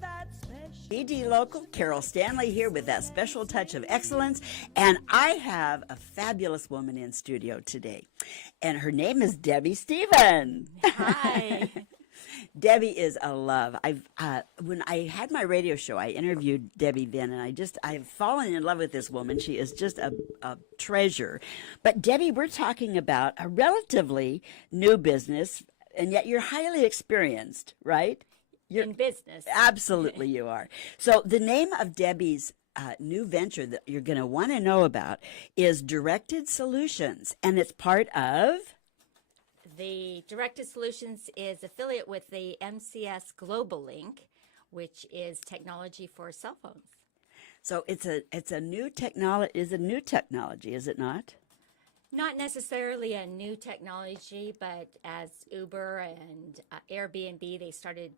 that special. ED Local, Carol Stanley here with that special touch of excellence. And I have a fabulous woman in studio today. And her name is Debbie Stephen. Hi. Debbie is a love. When I had my radio show, I interviewed Debbie then, and I've fallen in love with this woman. She is just a treasure. But Debbie, we're talking about a relatively new business, and yet you're highly experienced, right? You're, in business. Absolutely you are. So the name of Debbie's new venture that you're going to want to know about is Directed Solutions, and it's part of... The Directed Solutions is affiliate with the MCS Global Link, which is technology for cell phones. So it's a new technology. Is a new technology, is it not? Not necessarily a new technology, but as Uber and Airbnb, they started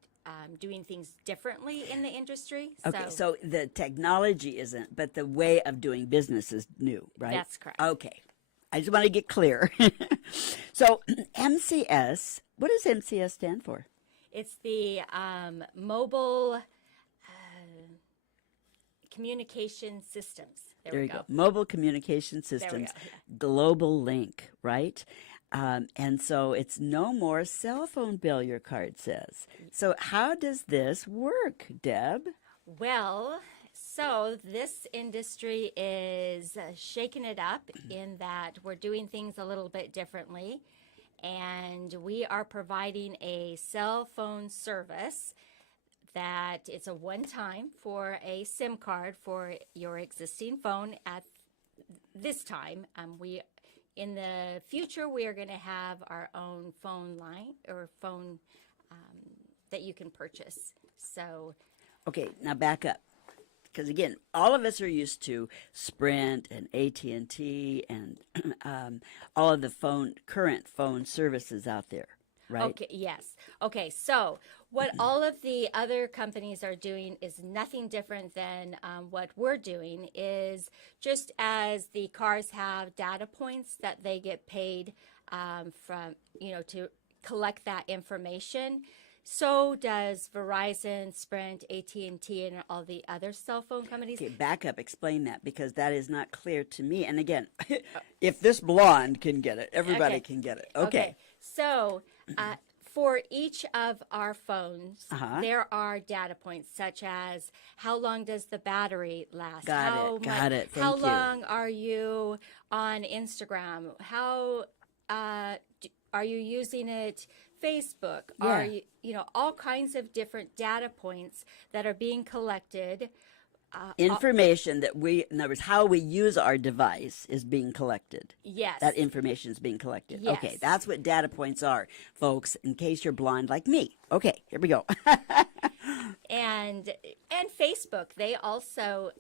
doing things differently in the industry. Okay, so the technology isn't, but the way of doing business is new, right? That's correct. Okay. I just want to get clear. So MCS, what does MCS stand for? It's the Mobile Communication Systems. There you go. Mobile Communication Systems, Global Link, right? And so it's no more cell phone bill, your card says. So how does this work, Deb? Well, so this industry is shaking it up in that we're doing things a little bit differently, and we are providing a cell phone service that it's a one-time for a SIM card for your existing phone. At this time, in the future, we are going to have our own phone line or phone that you can purchase. So, okay, now back up. Because again, all of us are used to Sprint and AT&T and all of the current phone services out there, right? Okay, yes. Okay, so what all of the other companies are doing is nothing different than what we're doing. Is just as the cars have data points that they get paid from, to collect that information. So does Verizon, Sprint, AT&T, and all the other cell phone companies. Okay, back up. Explain that, because that is not clear to me. And again, if this blonde can get it, everybody can get it. Okay. So for each of our phones, there are data points such as how long does the battery last? Got it. Thank you. How long are you on Instagram? How are you using it? Facebook, are you, all kinds of different data points that are being collected. Information that in other words, how we use our device is being collected. Yes. That information is being collected. Yes. Okay, that's what data points are, folks, in case you're blind like me. Okay, here we go. and Facebook, they also,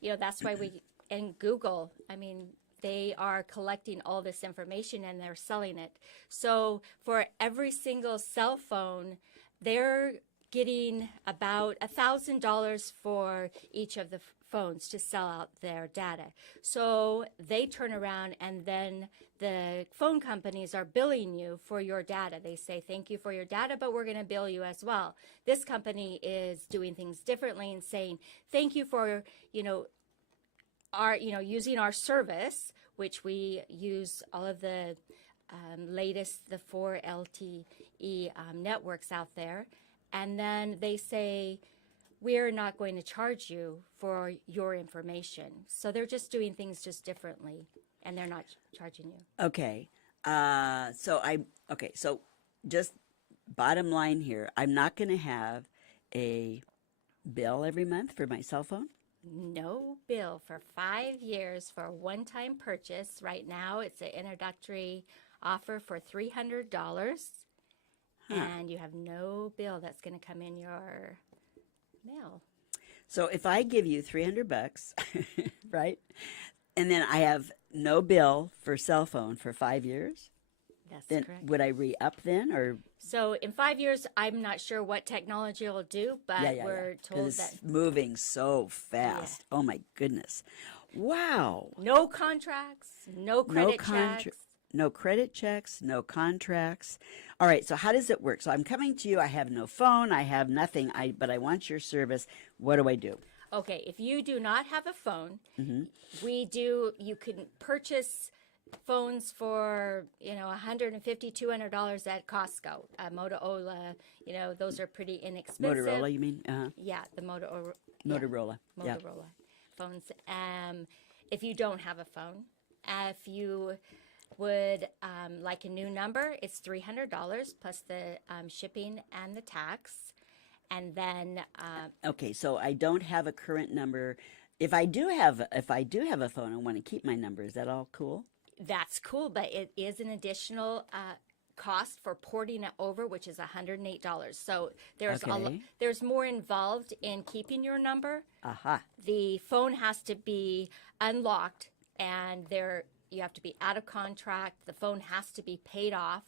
that's why and Google, they are collecting all this information and they're selling it. So for every single cell phone, they're getting about $1,000 for each of the phones to sell out their data. So they turn around and then the phone companies are billing you for your data. They say, thank you for your data, but we're going to bill you as well. This company is doing things differently and saying, thank you for, using our service, which we use all of the latest, the 4 LTE networks out there. And then they say, we're not going to charge you for your information. So they're just doing things just differently, and they're not charging you. Okay. So just bottom line here, I'm not going to have a bill every month for my cell phone? No bill for 5 years for a one-time purchase. Right now, it's an introductory offer for $300, and you have no bill that's going to come in your mail. So if I give you $300, right, and then I have no bill for cell phone for 5 years, that's correct. Would I re-up then, or? So in 5 years, I'm not sure what technology will do, but we're told it's that moving so fast. Oh my goodness! Wow. No contracts, no credit checks. no credit checks, no contracts. All right, so how does it work? So I'm coming to you. I have no phone. I have nothing. But I want your service. What do I do? Okay, if you do not have a phone, Mm-hmm. you can purchase phones for, $150, $200 at Costco. Motorola, those are pretty inexpensive. Motorola, you mean? Uh-huh. Yeah, the Motorola. Motorola. Yeah. Motorola phones. If you don't have a phone, if you would like a new number, it's $300 plus the shipping and the tax. And then Okay, so I don't have a current number. If I do have a phone, I want to keep my number. Is that all cool? that's cool, but it is an additional cost for porting it over, which is $108. So Okay. there's more involved in keeping your number. Aha. The phone has to be unlocked, and you have to be out of contract. The phone has to be paid off.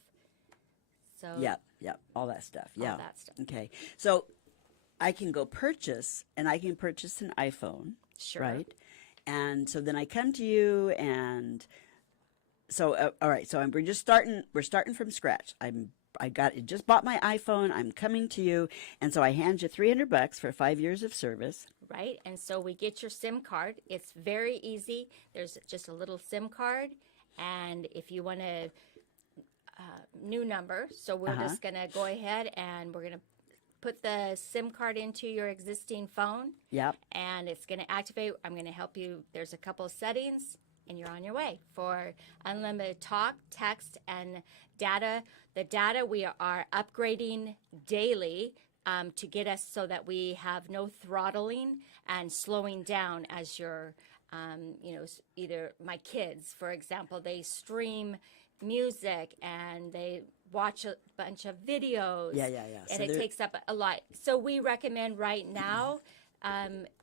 So Yep, all that stuff. Yeah. all that stuff. Okay. So I can go purchase, and I can purchase an iPhone, Sure. right? And so then I come to you, and so all right. So we're just starting. We're starting from scratch. Just bought my iPhone. I'm coming to you, and so I hand you $300 for 5 years of service. Right? And so we get your SIM card. It's very easy. There's just a little SIM card. And if you want a new number, so we're just going to go ahead and we're going to put the SIM card into your existing phone. Yep. And it's going to activate. I'm going to help you. There's a couple of settings, and you're on your way for unlimited talk, text, and data. The data we are upgrading daily to get us so that we have no throttling and slowing down as you're, either my kids, for example, they stream music and they watch a bunch of videos. Yeah. And So it takes up a lot. So we recommend right now,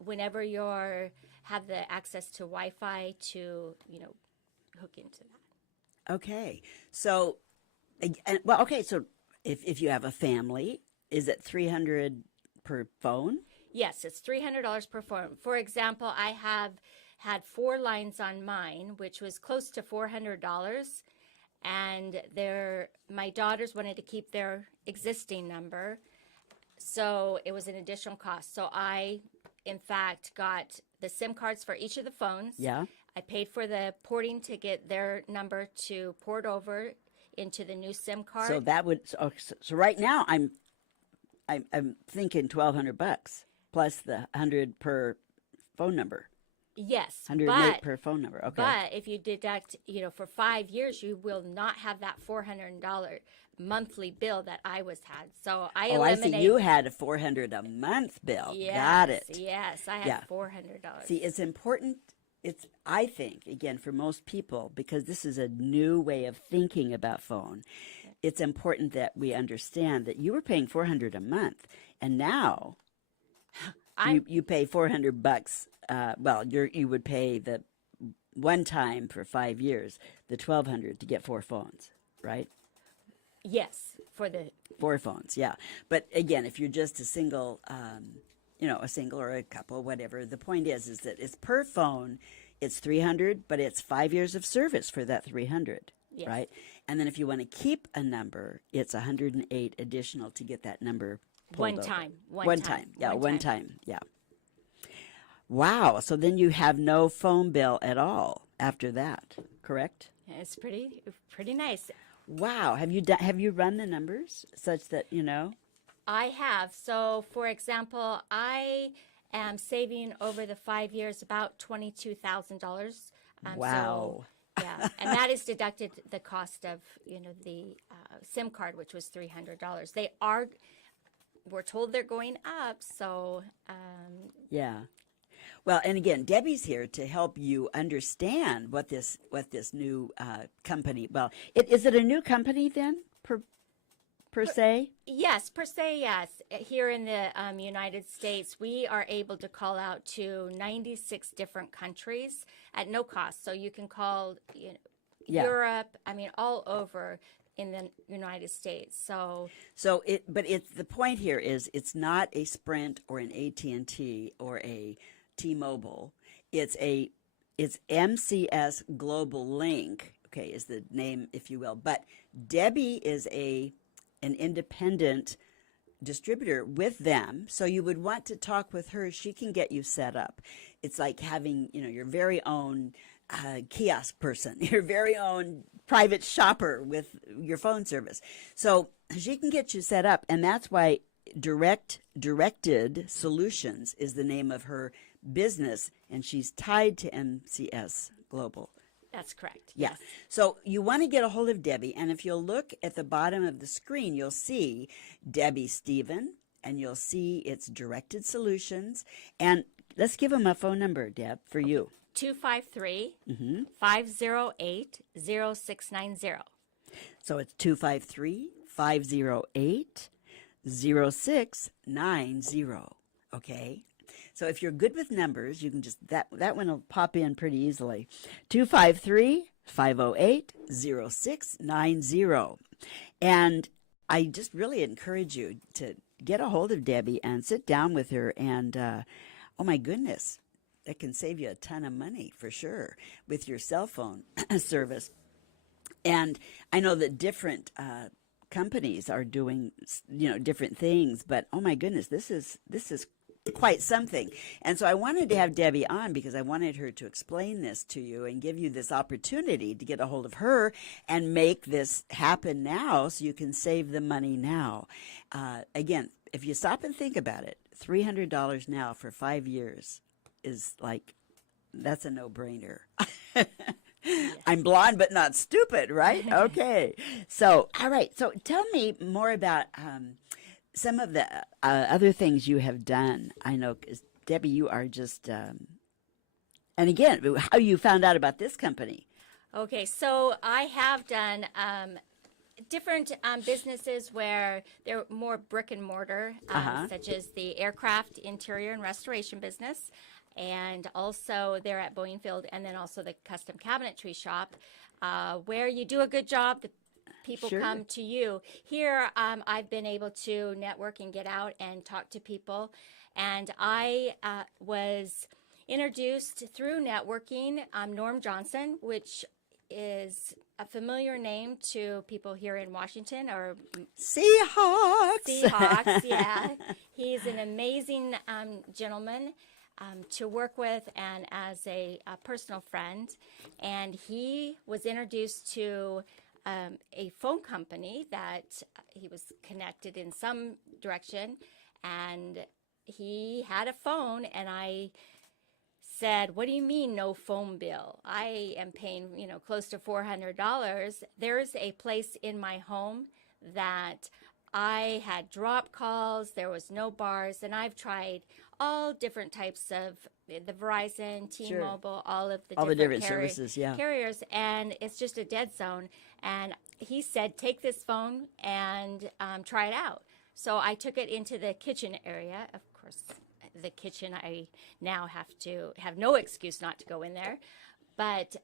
whenever have the access to Wi-Fi to, hook into that. Okay. So, okay. So if you have a family, is it $300 per phone? Yes, it's $300 per phone. For example, I have had 4 lines on mine, which was close to $400. And my daughters wanted to keep their existing number, so it was an additional cost. So I, in fact, got the SIM cards for each of the phones. Yeah. I paid for the porting to get their number to port over into the new SIM card. So that would so right now I'm thinking $1,200 plus the 100 per phone number. Yes, 108 per phone number. Okay. But if you deduct, for 5 years, you will not have that $400 monthly bill that I had. So I eliminate. I see. You had a $400 a month bill. Yes, Got it. Yes, I had $400. See, it's important. I think, again, for most people, because this is a new way of thinking about phone, it's important that we understand that you were paying $400 a month, and now you pay $400. You would pay the one time for 5 years, the $1,200 to get 4 phones, right? Yes, for the 4 phones, yeah. But again, if you're just a single, a single or a couple, whatever, the point is that it's per phone. It's $300, but it's 5 years of service for that $300, Yes. right? And then if you want to keep a number, it's $108 additional to get that number pulled over. One time. Yeah. Wow. So then you have no phone bill at all after that, correct? It's pretty nice. Wow. Have you run the numbers such that, I have. So, for example, I am saving over the 5 years about $22,000. Wow. So, yeah, and that is deducted the cost of the SIM card, which was $300. We're told they're going up. So, Yeah. Well, and again, Debbie's here to help you understand what this new company. Well, is it a new company then per se? Yes, per se, yes. Here in the United States, we are able to call out to 96 different countries at no cost. So you can call Europe, all over in the United States. But the point here is it's not a Sprint or an AT&T or a T-Mobile. It's MCS Global Link okay, is the name, if you will. But Debbie is an independent distributor with them, so you would want to talk with her. She can get you set up. It's like having, your very own kiosk person, your very own private shopper with your phone service. So she can get you set up, and that's why Directed Solutions is the name of her business, and she's tied to MCS Global. That's correct. Yeah. Yes. So you want to get a hold of Debbie, and if you'll look at the bottom of the screen, you'll see Debbie Stephen, and you'll see it's Directed Solutions. And let's give them a phone number, Deb, for you. 253 508 0690. So it's 253-508-0690. Okay. So if you're good with numbers, you can just, that one will pop in pretty easily. 253-508-0690. And I just really encourage you to get a hold of Debbie and sit down with her. And, oh my goodness, that can save you a ton of money for sure with your cell phone service. And I know that different companies are doing, different things, but oh my goodness, this is quite something. And so I wanted to have Debbie on because I wanted her to explain this to you and give you this opportunity to get a hold of her and make this happen now so you can save the money now. Again, if you stop and think about it, $300 now for 5 years is like, that's a no-brainer. I'm blonde but not stupid, right? Okay. So, all right. So tell me more about some of the other things you have done. I know, 'cause Debbie, you are just, and again, how you found out about this company. Okay, so I have done different businesses where they're more brick and mortar, such as the aircraft interior and restoration business. And also they're at Boeing Field, and then also the custom cabinetry shop, where you do a good job. The people Sure. come to you. Here, I've been able to network and get out and talk to people. And I was introduced through networking, Norm Johnson, which is a familiar name to people here in Washington, or Seahawks. Seahawks. Yeah, he's an amazing gentleman to work with, and as a personal friend. And he was introduced to a phone company that he was connected in some direction, and he had a phone, and I said, "What do you mean no phone bill? I am paying, close to $400. There's a place in my home that I had drop calls, there was no bars, and I've tried all different types of the Verizon, T-Mobile, all of the different services, yeah. carriers, and it's just a dead zone." And he said, "Take this phone and try it out." So I took it into the kitchen area. Of course, the kitchen, I now have to have no excuse not to go in there. But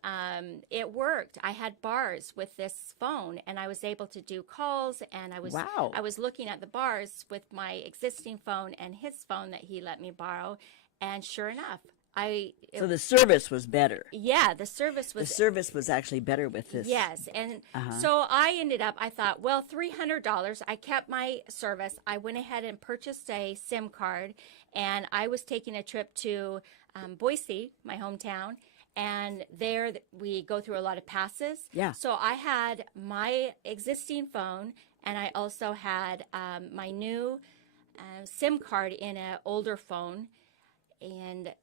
it worked. I had bars with this phone, and I was able to do calls, and I was Wow. I was looking at the bars with my existing phone and his phone that he let me borrow, and sure enough, So the service was better. the service The was service was actually better with this. yes, and so I thought, well, $300. I kept my service. I went ahead and purchased a SIM card, and I was taking a trip to Boise, my hometown. And there we go through a lot of passes. Yeah. So I had my existing phone, and I also had my new SIM card in an older phone. And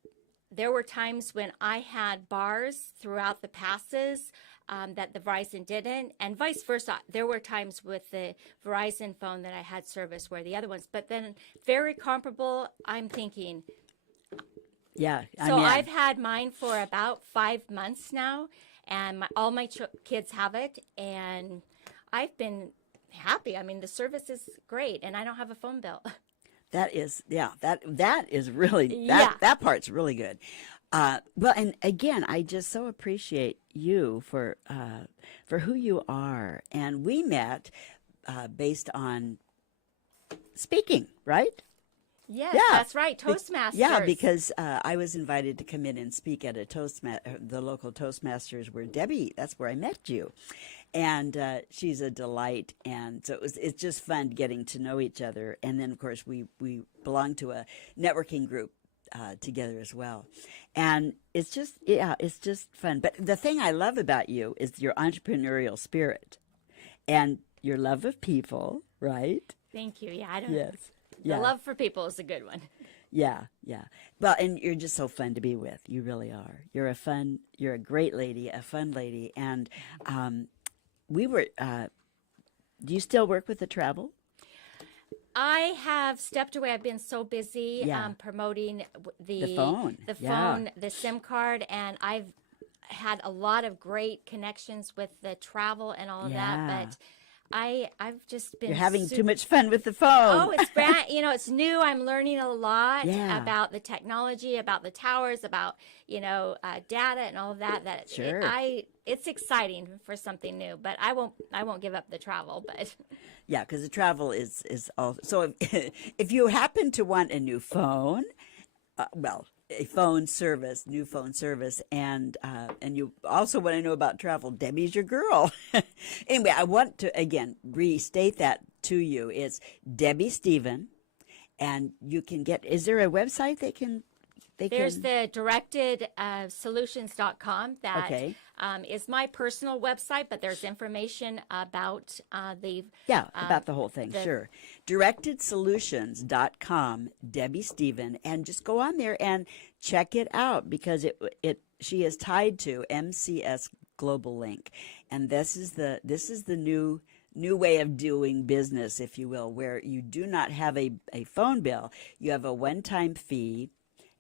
there were times when I had bars throughout the passes that the Verizon didn't, and vice versa. There were times with the Verizon phone that I had service where the other ones, but then very comparable. I'm thinking, Yeah. so I've had mine for about 5 months now, and all my kids have it, and I've been happy. I mean, the service is great, and I don't have a phone bill. That is, that is really, Yeah. that part's really good. Well, and again, I just so appreciate you for who you are. And we met based on speaking, right? Yes, Yeah. that's right. Toastmasters. Yeah, because I was invited to come in and speak at a the local Toastmasters where Debbie, that's where I met you. And she's a delight. And so it's just fun getting to know each other. And then, of course, we belong to a networking group together as well. And it's just fun. But the thing I love about you is your entrepreneurial spirit and your love of people, right? Thank you. Yeah, I don't. Yes. The Yeah. love for people is a good one. Yeah, yeah. Well, and you're just so fun to be with. You really are. You're a great lady, a fun lady. And we were, do you still work with the travel? I have stepped away. I've been so busy Yeah. promoting The phone. the Yeah. phone, the SIM card, and I've had a lot of great connections with the travel and all of Yeah. that. But I've just been You're having too much fun with the phone. Oh, it's brand, it's new. I'm learning a lot Yeah. about the technology, about the towers, about, data and all of that. Sure. It's exciting for something new, but I won't give up the travel, but Yeah, because the travel is all. So if you happen to want a new phone, a new phone service, and you also want to know about travel, Debbie's your girl. Anyway, I want to again restate that to you. It's Debbie Stephen, and you can get. Is there a website they can? there's the directed solutions.com that Okay. is my personal website, but there's information about the about the whole thing, sure. Directedsolutions.com, Debbie Stephen, and just go on there and check it out because she is tied to MCS Global Link, and this is the new way of doing business, if you will, where you do not have a phone bill. You have a one-time fee.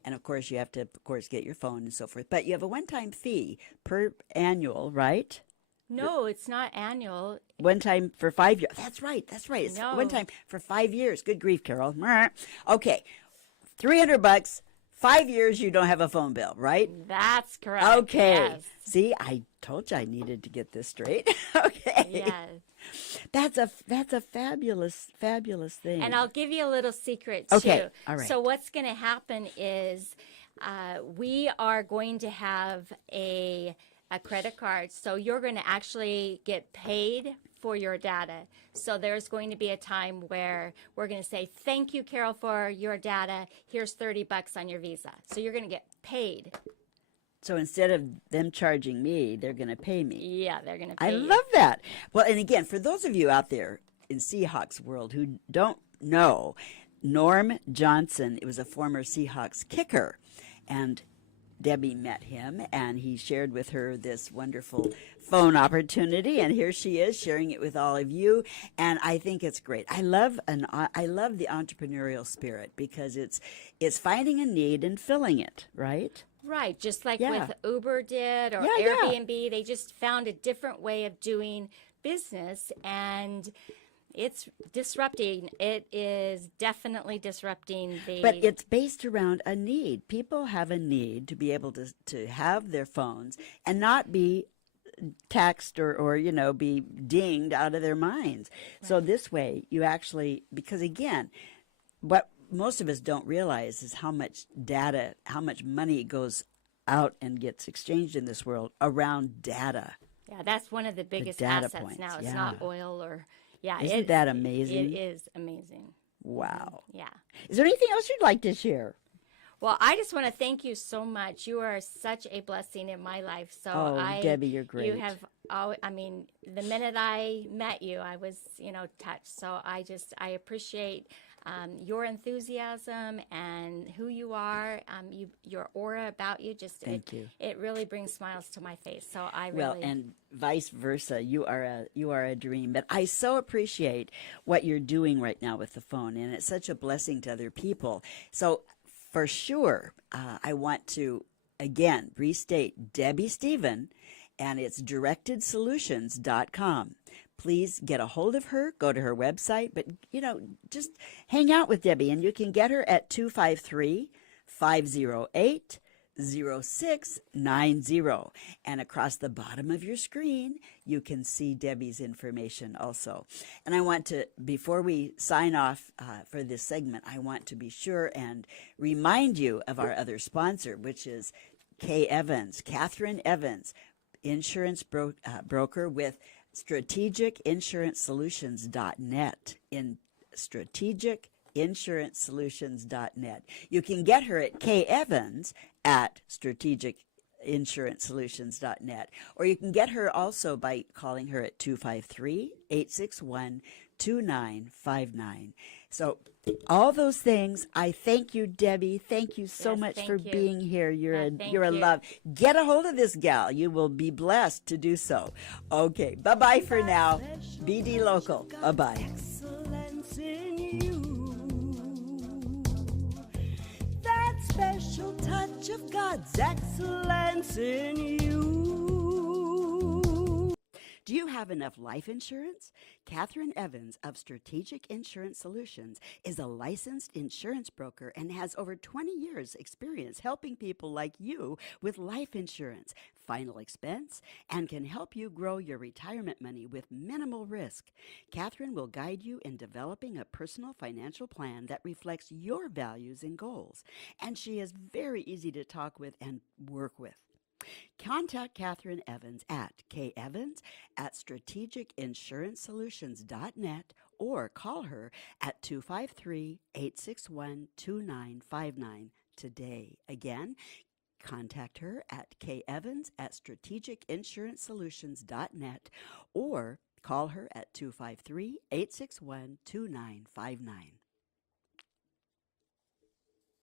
And of course, you have to, get your phone and so forth. But you have a one-time fee per annual, right? No, it's not annual. One time for 5 years. That's right. It's No. one time for 5 years. Good grief, Carol. Okay, $300. 5 years, you don't have a phone bill, right? That's correct. Okay. Yes. See, I told you I needed to get this straight. Okay. Yes. That's a fabulous thing. And I'll give you a little secret too. Okay, all right. So what's going to happen is we are going to have a credit card. So you're going to actually get paid for your data. So there's going to be a time where we're going to say, thank you, Carol, for your data. Here's $30 on your Visa. So you're going to get paid. So instead of them charging me, they're going to pay me. Yeah, they're going to pay I you. love that. Well, and again, for those of you out there in Seahawks world who don't know, Norm Johnson was a former Seahawks kicker, and Debbie met him, and he shared with her this wonderful phone opportunity, and here she is sharing it with all of you, and I think it's great. I love the entrepreneurial spirit because it's finding a need and filling it, right? Right, just like Yeah. with Uber did or Yeah. Airbnb, they just found a different way of doing business, and it's disrupting. It is definitely disrupting the. But it's based around a need. People have a need to be able to have their phones and not be taxed or be dinged out of their minds. Right. So this way you actually, because again, what most of us don't realize is how much data, how much money goes out and gets exchanged in this world around data. Yeah, that's one of the biggest data assets points. now. It's Yeah. not oil or, Isn't that amazing? It is amazing. Wow. Yeah. Is there anything else you'd like to share? Well, I just want to thank you so much. You are such a blessing in my life. So Debbie, you're great. You have, the minute I met you, I was, touched. So I appreciate your enthusiasm and who you are. Your aura about you, Thank you. It really brings smiles to my face. So Well, and vice versa. You are a dream. But I so appreciate what you're doing right now with the phone, and it's such a blessing to other people. So for sure, I want to again restate Debbie Stephen, and it's directedsolutions.com. Please get a hold of her, go to her website, but just hang out with Debbie, and you can get her at 253-508 0690. And across the bottom of your screen, you can see Debbie's information also. And I want to, before we sign off for this segment, I want to be sure and remind you of our other sponsor, which is Catherine Evans, insurance broker with strategicinsuranceSolutions.net in strategicinsuranceSolutions.net. You can get her at Evans at strategicinsuranceSolutions.net, or you can get her also by calling her at 253-861-2959. So all those things, I thank you, Debbie. Thank you so much for being here. You're a love. Get a hold of this gal. You will be blessed to do so. Okay, bye-bye for now. BD Local. Bye-bye. Excellence in you. That special touch of God's excellence in you. Do you have enough life insurance? Catherine Evans of Strategic Insurance Solutions is a licensed insurance broker and has over 20 years' experience helping people like you with life insurance, final expense, and can help you grow your retirement money with minimal risk. Catherine will guide you in developing a personal financial plan that reflects your values and goals, and she is very easy to talk with and work with. Contact Catherine Evans at kevans@strategicinsuranceSolutions.net or call her at 253-861-2959 today. Again, contact her at kevans@strategicinsuranceSolutions.net or call her at 253-861-2959.